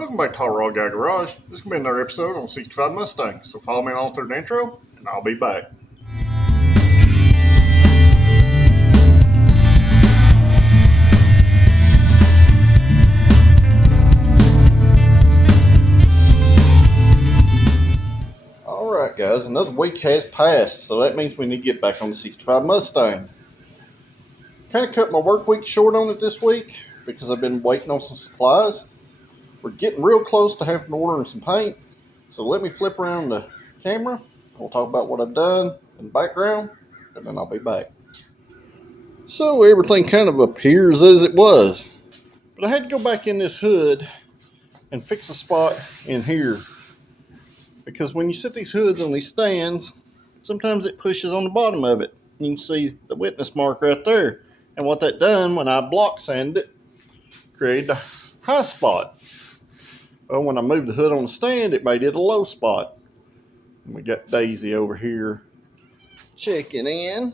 Welcome back to Hot Rod Guy Garage. This is going to be another episode on 65 Mustang. So follow me along through the intro, and I'll be back. Alright guys, another week has passed, so that means we need to get back on the 65 Mustang. Kind of cut my work week short on it this week because I've been waiting on some supplies. We're getting real close to having to order some paint, so let me flip around the camera. We'll talk about what I've done in the background, and then I'll be back. So everything kind of appears as it was, but I had to go back in this hood and fix a spot in here, because when you set these hoods on these stands, sometimes it pushes on the bottom of it. You can see the witness mark right there, and what that done when I block sanded it, created a high spot. Well, when I moved the hood on the stand, it made it a low spot. And we got Daisy over here checking in.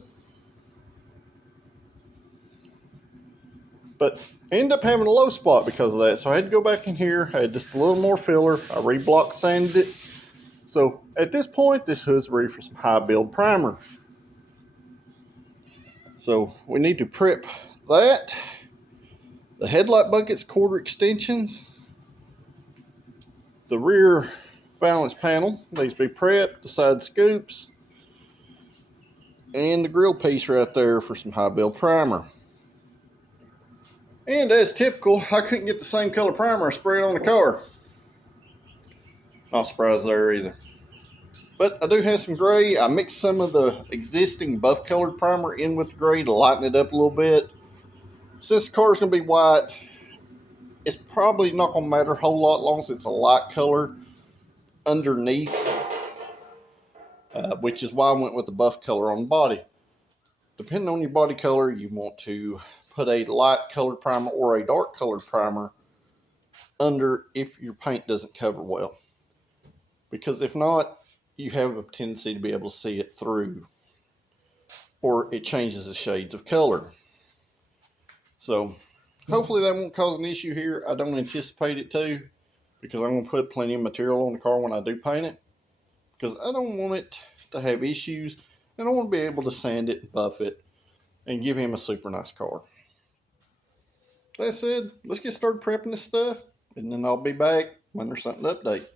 But I ended up having a low spot because of that. So I had to go back in here. I had just a little more filler. I re-block sanded it. So at this point, this hood's ready for some high build primer. So we need to prep that. The headlight buckets, quarter extensions. The rear valance panel needs to be prepped, the side scoops, and the grill piece right there for some high build primer. And as typical, I couldn't get the same color primer I sprayed on the car. Not surprised there either. But I do have some gray. I mixed some of the existing buff colored primer in with the gray to lighten it up a little bit. Since the car is going to be white, it's probably not going to matter a whole lot, as long as it's a light color underneath, which is why I went with the buff color on the body. Depending on your body color, you want to put a light colored primer or a dark colored primer under if your paint doesn't cover well. Because if not, you have a tendency to be able to see it through, or it changes the shades of color. So hopefully that won't cause an issue here. I don't anticipate it to, because I'm going to put plenty of material on the car when I do paint it, because I don't want it to have issues, and I want to be able to sand it and buff it and give him a super nice car. That said, let's get started prepping this stuff, and then I'll be back when there's something to update.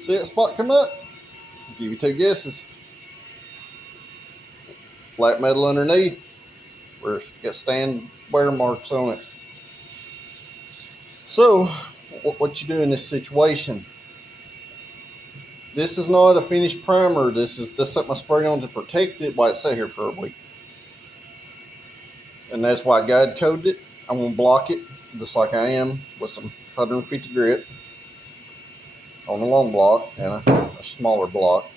See that spot come up? I'll give you two guesses. Flat metal underneath, where it's got stand wear marks on it. So, what you do in this situation? This is not a finished primer. This is something I sprayed on to protect it while it sat here for a week. And that's why I guide coated it. I'm going to block it just like I am with some 150 grit on a long block and a smaller block.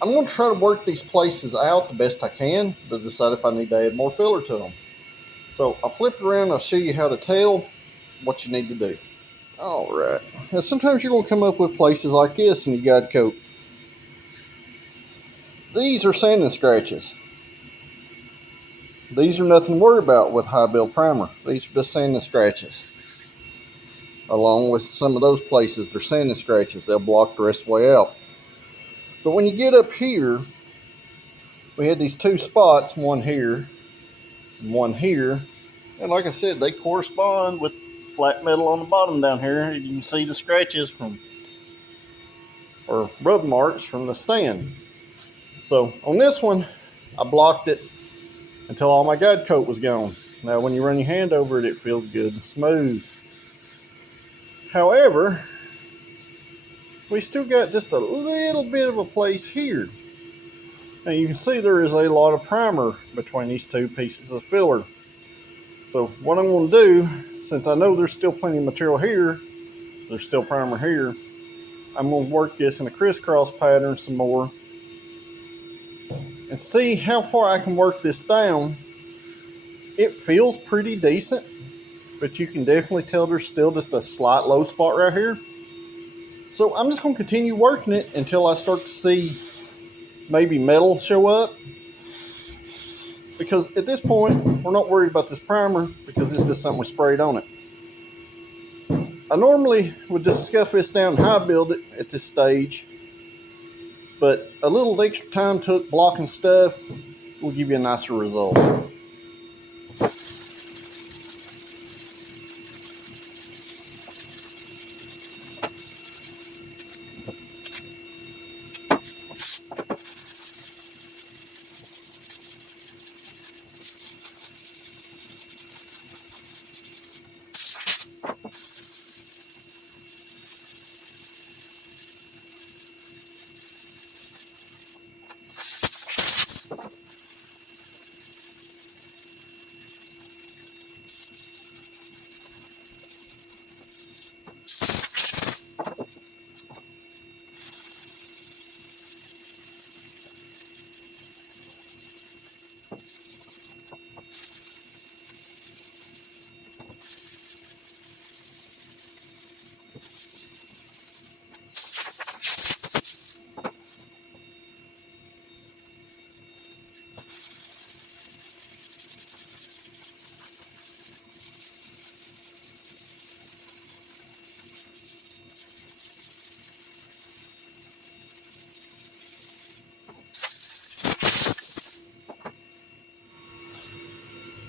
I'm going to try to work these places out the best I can to decide if I need to add more filler to them. So I'll flip it around and I'll show you how to tell what you need to do. Alright, now sometimes you're going to come up with places like this in your guide coat. These are sanding scratches. These are nothing to worry about with high build primer. These are just sanding scratches. Along with some of those places, they're sanding scratches. They'll block the rest of the way out. But when you get up here, we had these two spots, one here and one here. And like I said, they correspond with flat metal on the bottom down here. You can see the scratches from, or rub marks from the stand. So on this one, I blocked it until all my guide coat was gone. Now when you run your hand over it, it feels good and smooth. However, we still got just a little bit of a place here. Now you can see there is a lot of primer between these two pieces of filler. So what I'm going to do, since I know there's still plenty of material here, there's still primer here, I'm going to work this in a crisscross pattern some more and see how far I can work this down. It feels pretty decent, but you can definitely tell there's still just a slight low spot right here. So I'm just going to continue working it until I start to see maybe metal show up. Because at this point, we're not worried about this primer because it's just something we sprayed on it. I normally would just scuff this down and high build it at this stage, but a little extra time took blocking stuff will give you a nicer result.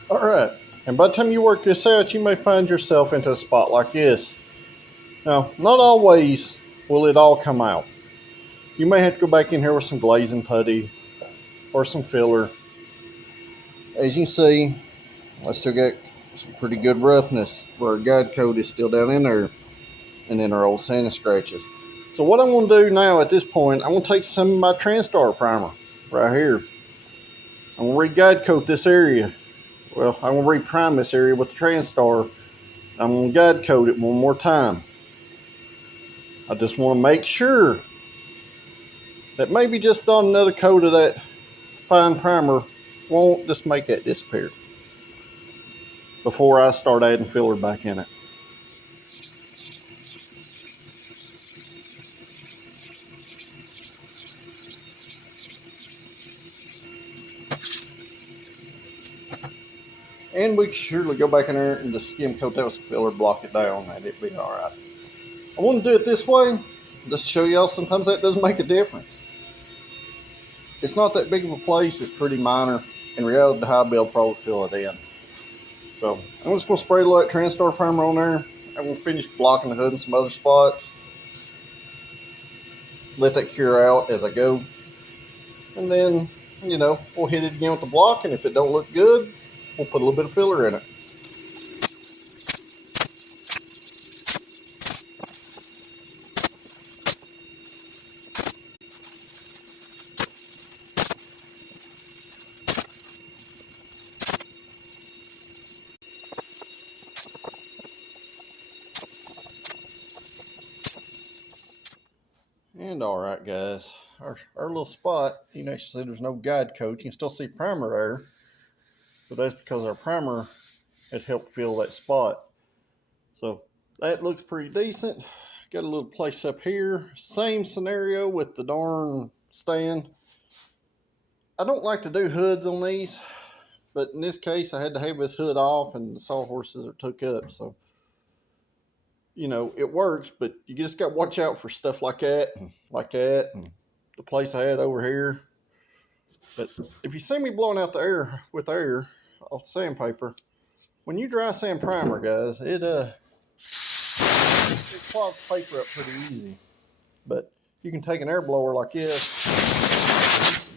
All right, and by the time you work this out, you may find yourself into a spot like this. Now, not always will it all come out. You may have to go back in here with some glazing putty or some filler. As you can see, I still got some pretty good roughness where our guide coat is still down in there and then our old sanding scratches. So what I'm going to do now at this point, I'm going to take some of my TranStar primer right here. I'm going to re-guide coat this area. Well, I'm going to re-prime this area with the TranStar. I'm going to guide coat it one more time. I just want to make sure that maybe just on another coat of that fine primer won't just make that disappear before I start adding filler back in it. And we can surely go back in there and just skim coat that with some filler, block it down, and it'll be all right. I want to do it this way just to show y'all sometimes that does make a difference. It's not that big of a place, it's pretty minor. In reality, the high build probably fill it in. So I'm just going to spray a little TranStar primer on there. I'm going to finish blocking the hood in some other spots. Let that cure out as I go. And then, we'll hit it again with the block, and if it don't look good, we'll put a little bit of filler in it. And all right, guys, our little spot, you can actually see there's no guide coat. You can still see primer there, but that's because our primer it helped fill that spot. So that looks pretty decent. Got a little place up here. Same scenario with the darn stand. I don't like to do hoods on these, but in this case I had to have this hood off and the sawhorses are took up. So, you know, it works, but you just got to watch out for stuff like that and the place I had over here. But if you see me blowing out the air with air off sandpaper, when you dry sand primer, guys, it clogs paper up pretty easy. But you can take an air blower like this,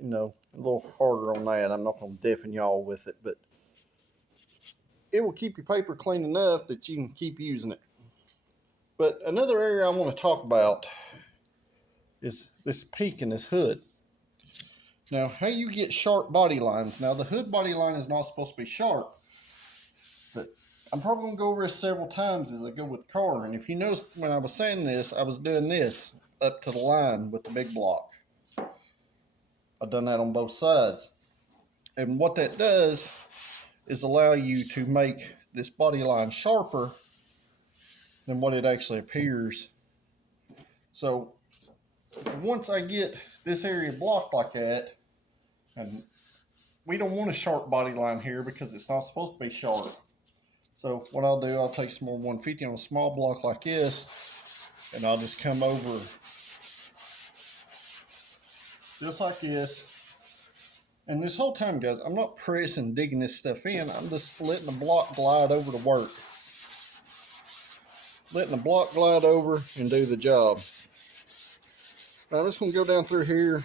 you know, a little harder on that. I'm not going to deafen y'all with it, but it will keep your paper clean enough that you can keep using it. But another area I want to talk about is this peak in this hood. Now, how you get sharp body lines. Now, the hood body line is not supposed to be sharp, but I'm probably going to go over this several times as I go with the car. And if you noticed when I was sanding this, I was doing this up to the line with the big block. I've done that on both sides. And what that does is allow you to make this body line sharper than what it actually appears. So once I get this area blocked like that, and we don't want a sharp body line here because it's not supposed to be sharp. So what I'll do, I'll take some more 150 on a small block like this, and I'll just come over just like this. And this whole time, guys, I'm not pressing, digging this stuff in. I'm just letting the block glide over to work. Letting the block glide over and do the job. Now I'm just going to go down through here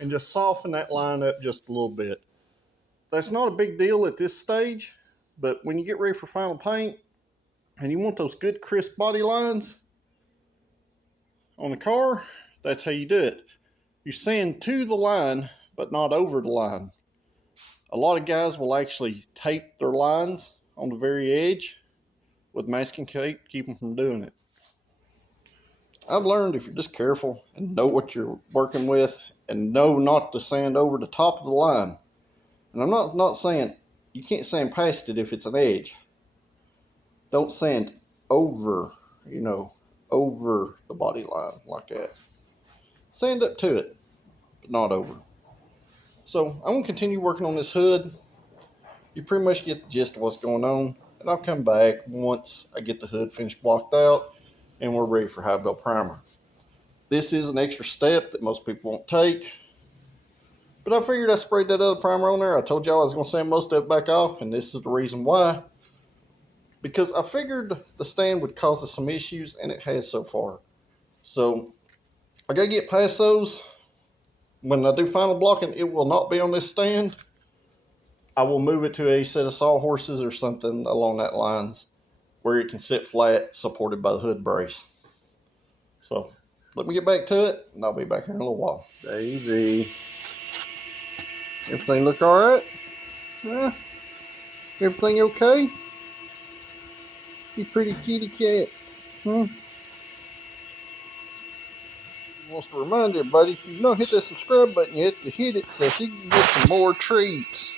and just soften that line up just a little bit. That's not a big deal at this stage, but when you get ready for final paint and you want those good crisp body lines on the car, that's how you do it. You sand to the line, but not over the line. A lot of guys will actually tape their lines on the very edge with masking tape, keep them from doing it. I've learned if you're just careful and know what you're working with and know not to sand over the top of the line. And I'm not saying you can't sand past it if it's an edge. Don't sand over, you know, over the body line like that. Sand up to it, but not over. So I'm going to continue working on this hood. You pretty much get the gist of what's going on. And I'll come back once I get the hood finished blocked out and we're ready for high bell primer. This is an extra step that most people won't take. But I figured I sprayed that other primer on there. I told y'all I was going to sand most of it back off, and this is the reason why. Because I figured the stand would cause us some issues, and it has so far. So I got to get past those. When I do final blocking, it will not be on this stand. I will move it to a set of sawhorses or something along that lines where it can sit flat, supported by the hood brace. So let me get back to it, and I'll be back here in a little while. Daisy. Everything look all right? Yeah. Everything okay? You pretty kitty cat. Wants to remind everybody, if you've not hit that subscribe button yet, to hit it so she can get some more treats.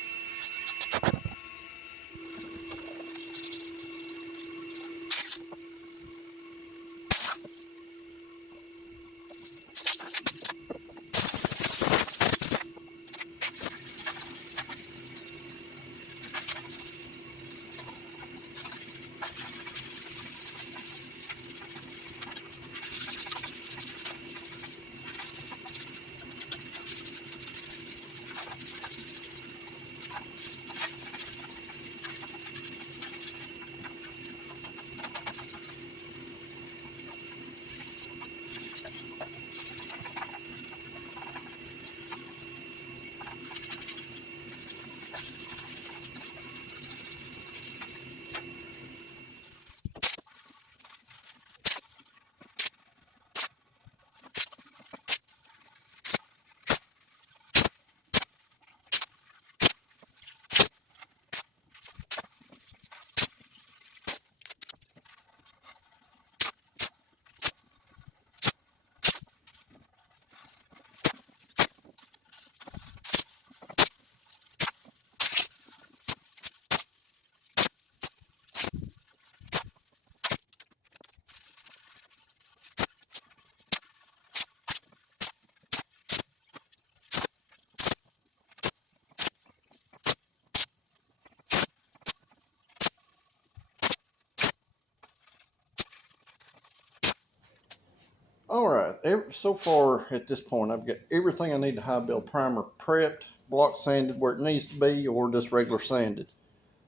so far at this point, I've got everything I need to high build primer prepped, block sanded where it needs to be, or just regular sanded.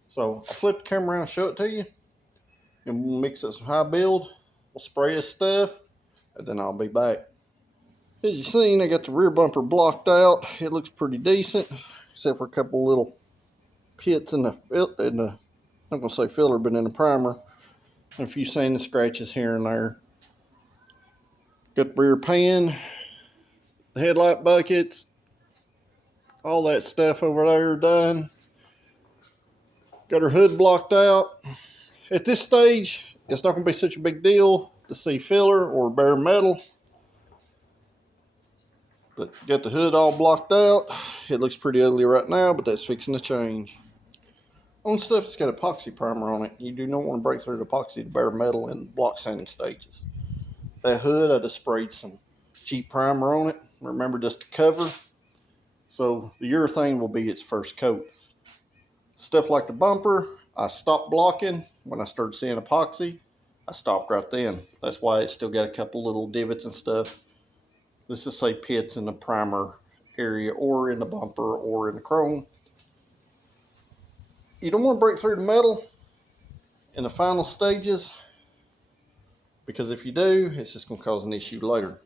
So I'll flip the camera around and show it to you, and we'll mix it some high build. We'll spray this stuff, and then I'll be back. As you've seen, I got the rear bumper blocked out. It looks pretty decent, except for a couple little pits in the I'm not gonna say filler, but in the primer, and a few sanding scratches here and there. Got the rear pan, the headlight buckets, all that stuff over there done. Got her hood blocked out. At this stage, it's not going to be such a big deal to see filler or bare metal. But got the hood all blocked out. It looks pretty ugly right now, but that's fixing to change. On stuff that's got epoxy primer on it, you do not want to break through the epoxy to bare metal in block sanding stages. That hood, I just sprayed some cheap primer on it. Remember, just to cover. So the urethane will be its first coat. Stuff like the bumper, I stopped blocking when I started seeing epoxy. I stopped right then. That's why it's still got a couple little divots and stuff. Let's just say pits in the primer area or in the bumper or in the chrome. You don't want to break through the metal in the final stages, because if you do, it's just going to cause an issue later.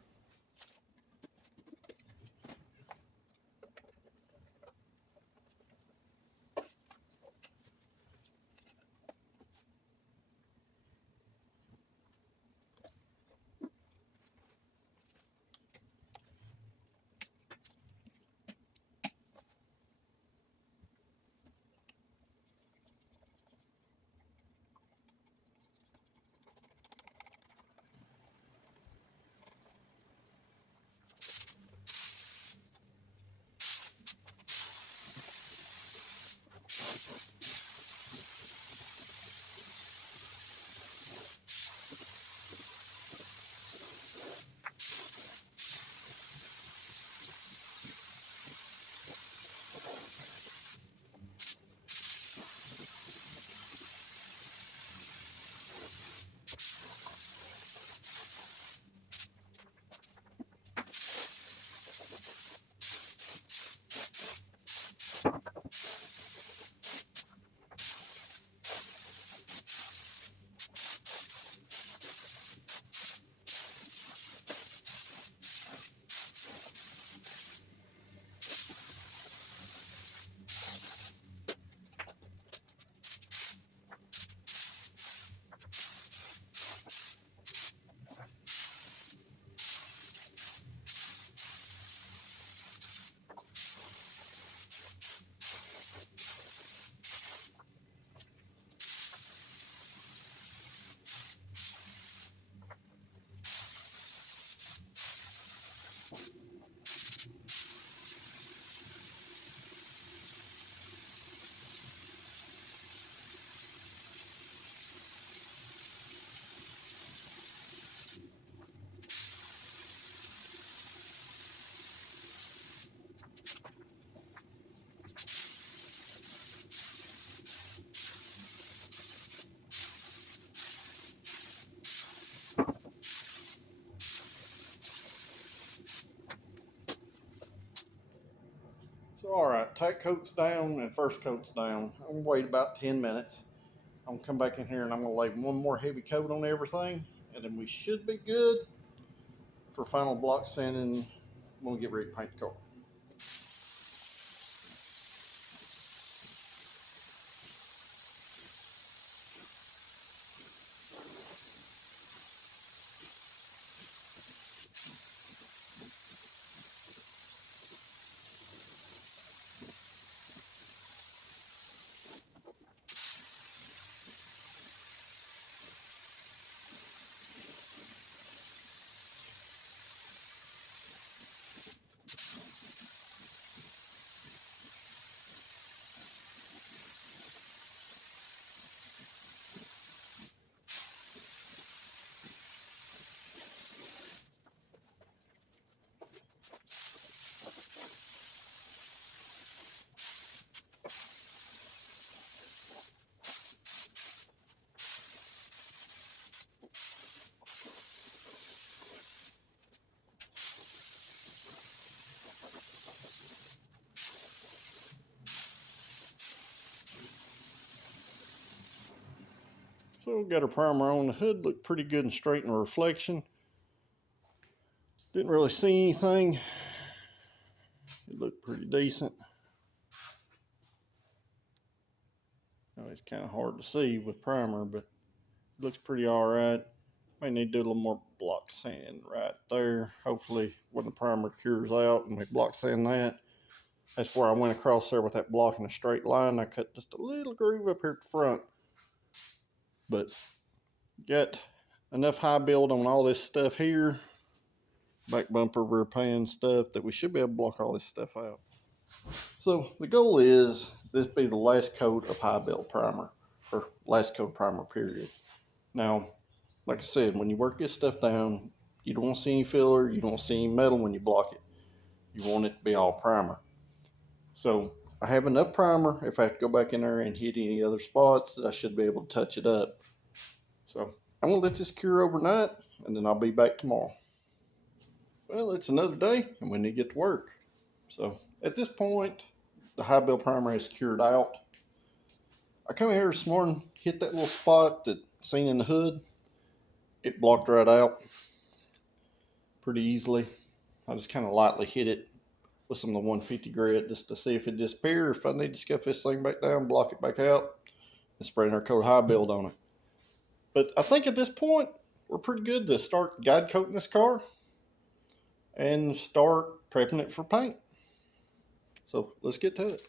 So all right, tight coat's down and first coat's down. I'm gonna wait about 10 minutes. I'm gonna come back in here and I'm gonna lay one more heavy coat on everything, and then we should be good for final block sanding when we get ready to paint the car. So got our primer on. The hood, looked pretty good and straight in the reflection. Didn't really see anything. It looked pretty decent. It's kind of hard to see with primer, but it looks pretty alright. May need to do a little more block sand right there. Hopefully when the primer cures out and we block sand that. That's where I went across there with that block in a straight line. I cut just a little groove up here at the front. But got enough high build on all this stuff here. Back bumper, rear pan stuff, that we should be able to block all this stuff out. So the goal is this be the last coat of high build primer, or last coat primer period. Now, like I said, when you work this stuff down, you don't want to see any filler, you don't want to see any metal when you block it. You want it to be all primer. So I have enough primer. If I have to go back in there and hit any other spots, I should be able to touch it up. So I'm going to let this cure overnight, and then I'll be back tomorrow. Well, it's another day, and we need to get to work. So at this point, the high build primer has cured out. I come here this morning, hit that little spot that seen in the hood. It blocked right out pretty easily. I just kind of lightly hit it with some of the 150 grit just to see if it disappeared. If I need to scuff this thing back down, block it back out, and spray another coat of high build on it. But I think at this point, we're pretty good to start guide coating this car and start prepping it for paint. So let's get to it.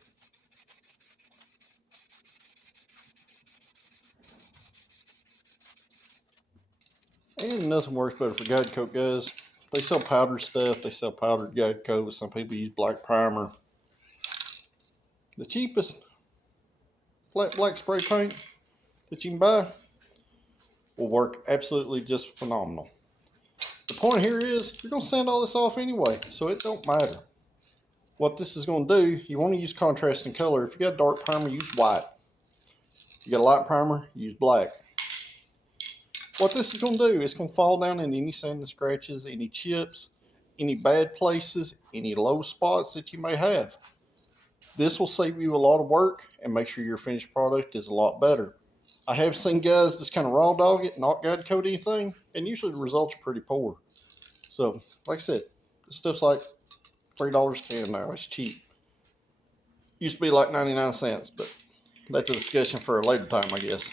And nothing works better for guide coat, guys. They sell powdered stuff. They sell powdered guide coat. Some people use black primer. The cheapest flat black spray paint that you can buy will work absolutely just phenomenal. The point here is you're going to sand all this off anyway, so it don't matter. What this is going to do, you want to use contrasting color. If you got dark primer, use white. If you got a light primer, use black. What this is going to do, it's going to fall down in any sand and scratches, any chips, any bad places, any low spots that you may have. This will save you a lot of work and make sure your finished product is a lot better. I have seen guys just kind of raw dog it, not guide coat anything, and usually the results are pretty poor. So, like I said, this stuff's like $3 a can now. It's cheap. Used to be like 99 cents, but that's a discussion for a later time, I guess.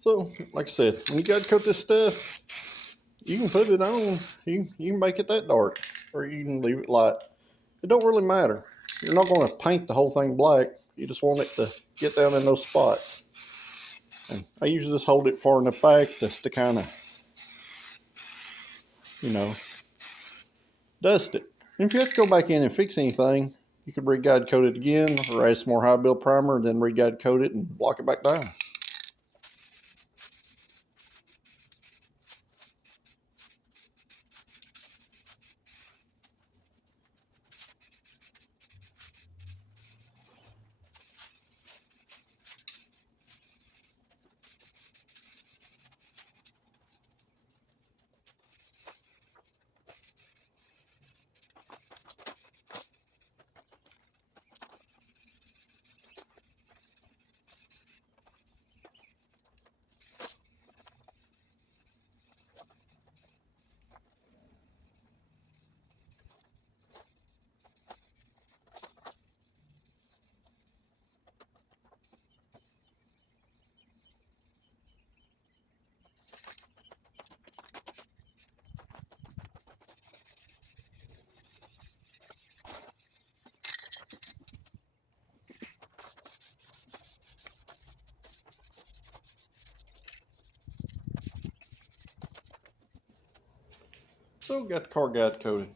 So, like I said, when you guide coat this stuff, you can put it on. You can make it that dark, or you can leave it light. It don't really matter. You're not going to paint the whole thing black. You just want it to get down in those spots. And I usually just hold it far enough back just to kind of, dust it. And if you have to go back in and fix anything, you could re-guide coat it again, or add some more high build primer, then re-guide coat it and block it back down. So got the car guide coated.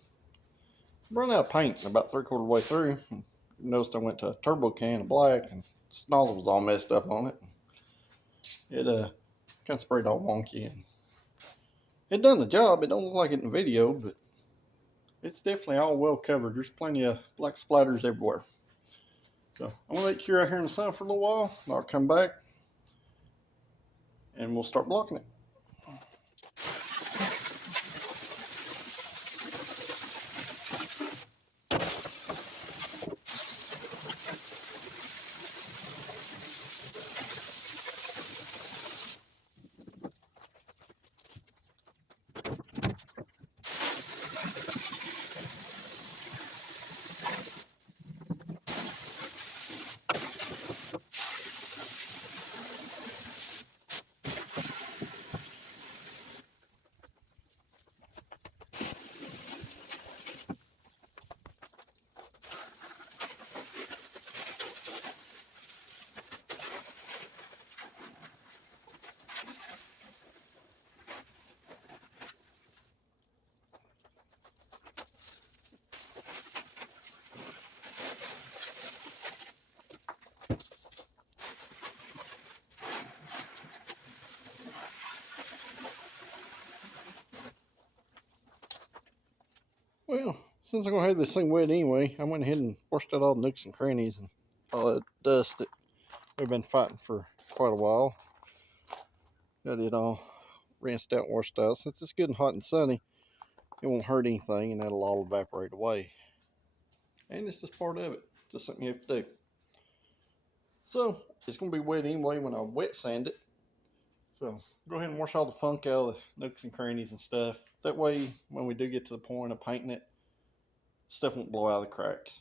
Run out of paint about 3/4 way through. Noticed I went to a turbo can of black and the nozzle was all messed up on it. It kind of sprayed all wonky and it done the job. It don't look like it in the video, but it's definitely all well covered. There's plenty of black splatters everywhere. So I'm gonna let it cure out here in the sun for a little while. I'll come back and we'll start blocking it. Well, since I'm gonna have this thing wet anyway, I went ahead and washed out all the nooks and crannies and all that dust that we've been fighting for quite a while. Got it all rinsed out, washed out. Since it's good and hot and sunny, it won't hurt anything and that'll all evaporate away. And it's just part of it. Just something you have to do. So it's gonna be wet anyway when I wet sand it. So go ahead and wash all the funk out of the nooks and crannies and stuff. That way, when we do get to the point of painting it, stuff won't blow out of the cracks.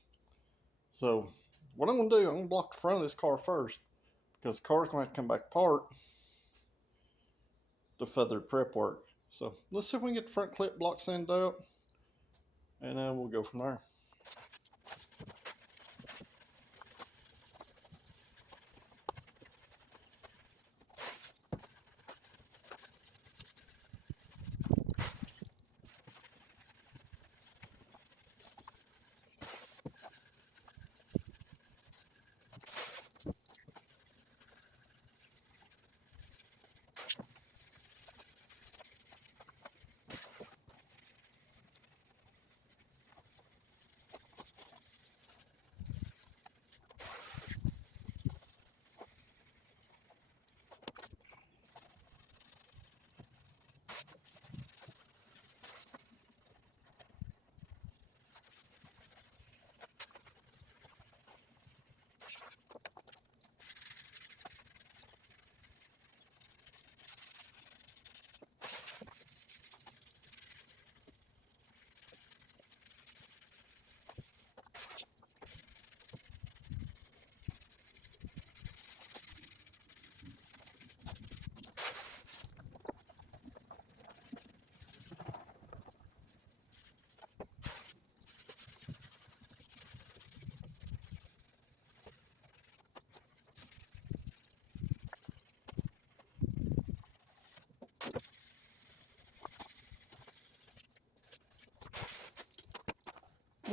So what I'm going to do, I'm going to block the front of this car first because the car's going to have to come back apart to further prep work. So let's see if we can get the front clip block sanded out and we'll go from there.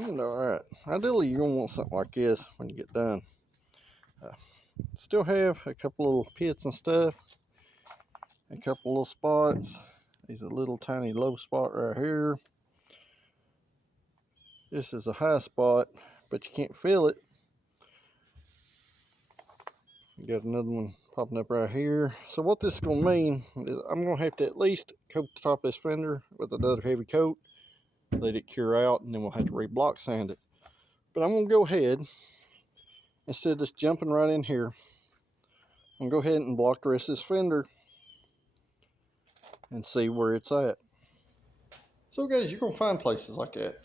Alright, ideally you're going to want something like this when you get done. Still have a couple little pits and stuff, a couple little spots. There's a little tiny low spot right here. This is a high spot, but you can't feel it. You got another one popping up right here. So what this is going to mean is I'm going to have to at least coat the top of this fender with another heavy coat, let it cure out, and then we'll have to re-block sand it. But I'm going to go ahead, instead of just jumping right in here, I'm going to go ahead and block the rest of this fender and see where it's at. So guys, you're going to find places like that.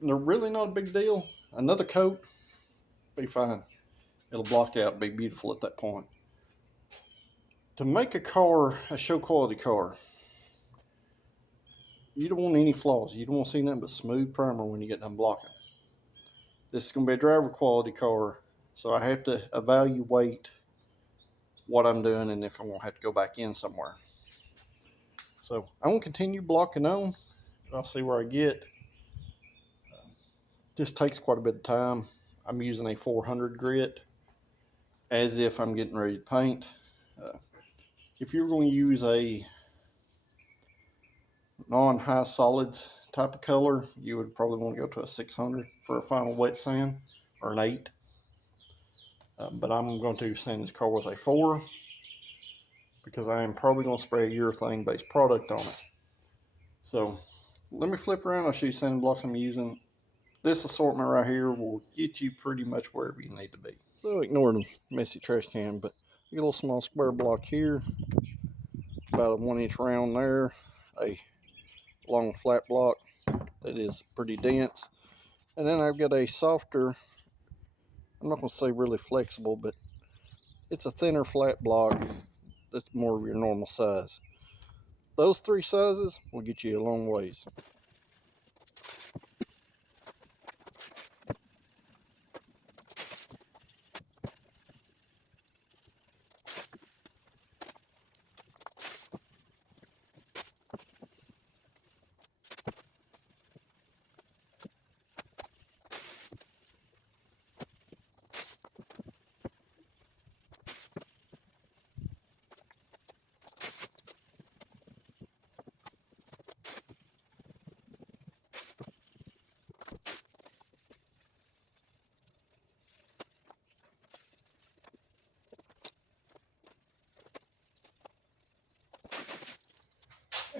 And they're really not a big deal. Another coat, be fine. It'll block out, be beautiful at that point. To make a car a show quality car, you don't want any flaws. You don't want to see nothing but smooth primer when you get done blocking. This is going to be a driver quality car, so I have to evaluate what I'm doing and if I'm going to have to go back in somewhere. So I'm going to continue blocking on. I'll see where I get. This takes quite a bit of time. I'm using a 400 grit as if I'm getting ready to paint. If you're going to use a non-high solids type of color, you would probably want to go to a 600 for a final wet sand, or an 8. But I'm going to sand this car with a 4 because I am probably going to spray a urethane based product on it. So let me flip around. I'll show you sanding blocks I'm using. This assortment right here will get you pretty much wherever you need to be. So ignore the messy trash can, but I get a little small square block here, about a 1-inch round there, a long flat block that is pretty dense, and then I've got a softer, I'm not going to say really flexible, but it's a thinner flat block that's more of your normal size. Those 3 sizes will get you a long ways.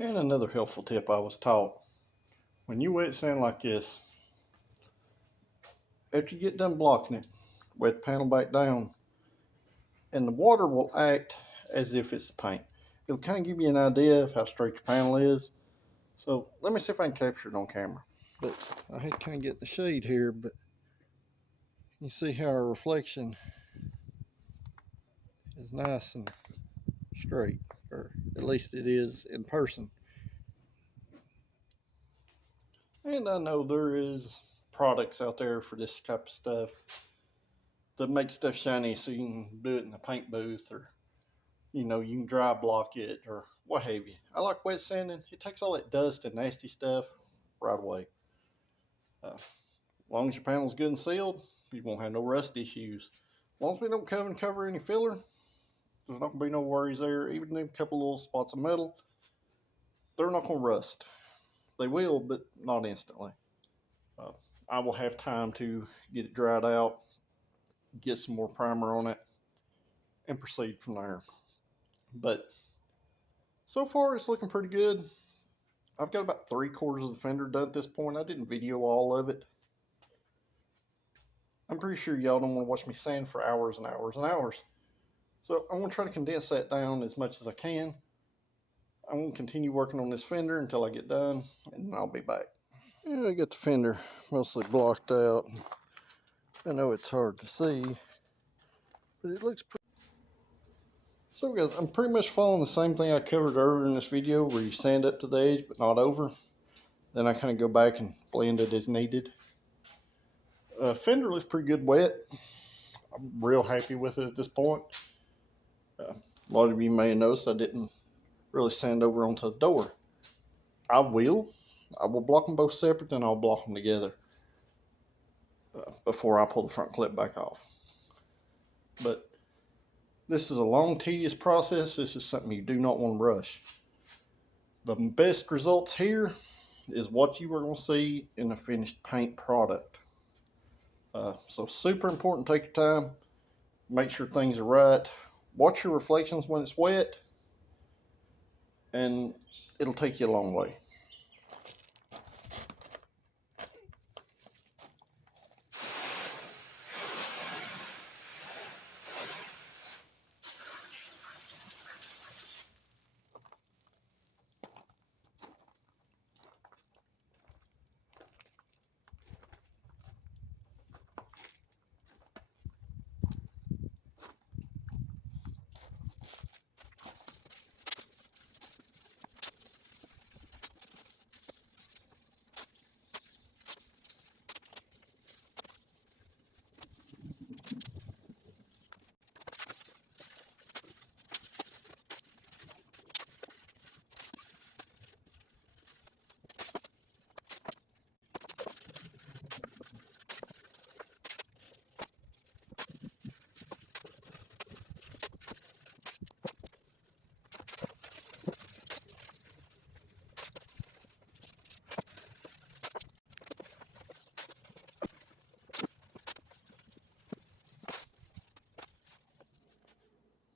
And another helpful tip I was taught: when you wet sand like this, after you get done blocking it, wet the panel back down, and the water will act as if it's the paint. It'll kind of give you an idea of how straight your panel is. So let me see if I can capture it on camera. But I had to kind of get the shade here, but you see how our reflection is nice and straight, or at least it is in person. And I know there is products out there for this type of stuff that make stuff shiny so you can do it in a paint booth, or you can dry block it or what have you. I like wet sanding. It takes all that dust and nasty stuff right away. As long as your panel's good and sealed, you won't have no rust issues. As long as we don't cover any filler, there's not going to be no worries there. Even a couple little spots of metal, they're not going to rust. They will, but not instantly. Uh, I will have time to get it dried out, get some more primer on it, and proceed from there. But so far, it's looking pretty good. I've got about 3/4 of the fender done at this point. I didn't video all of it. I'm pretty sure y'all don't want to watch me sand for hours and hours and hours. So I'm going to try to condense that down as much as I can. I'm going to continue working on this fender until I get done, and I'll be back. Yeah, I got the fender mostly blocked out. I know it's hard to see, but it looks pretty. So guys, I'm pretty much following the same thing I covered earlier in this video, where you sand up to the edge but not over. Then I kind of go back and blend it as needed. Fender looks pretty good wet. I'm real happy with it at this point. A lot of you may have noticed I didn't really sand over onto the door. I will block them both separate, then I'll block them together before I pull the front clip back off. But this is a long, tedious process. This is something you do not want to rush. The best results here is what you are going to see in the finished paint product. So super important, take your time, make sure things are right, watch your reflections when it's wet, and it'll take you a long way.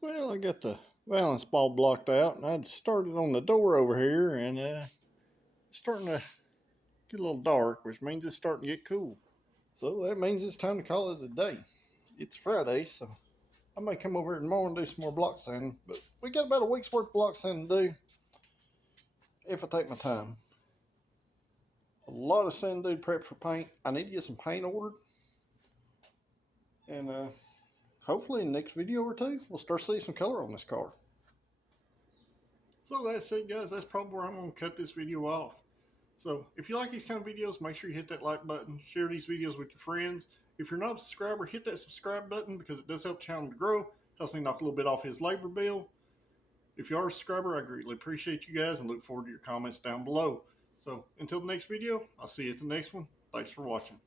Well, I got the valance ball blocked out, and I'd started on the door over here, and it's starting to get a little dark, which means it's starting to get cool. So that means it's time to call it a day. It's Friday, so I may come over here tomorrow and do some more block sanding, but we got about a week's worth of block sanding to do if I take my time. A lot of sand to do prep for paint. I need to get some paint ordered, and hopefully in the next video or two, we'll start seeing some color on this car. So that's it, guys. That's probably where I'm going to cut this video off. So if you like these kind of videos, make sure you hit that like button. Share these videos with your friends. If you're not a subscriber, hit that subscribe button because it does help the channel to grow. Helps me knock a little bit off his labor bill. If you are a subscriber, I greatly appreciate you guys and look forward to your comments down below. So until the next video, I'll see you at the next one. Thanks for watching.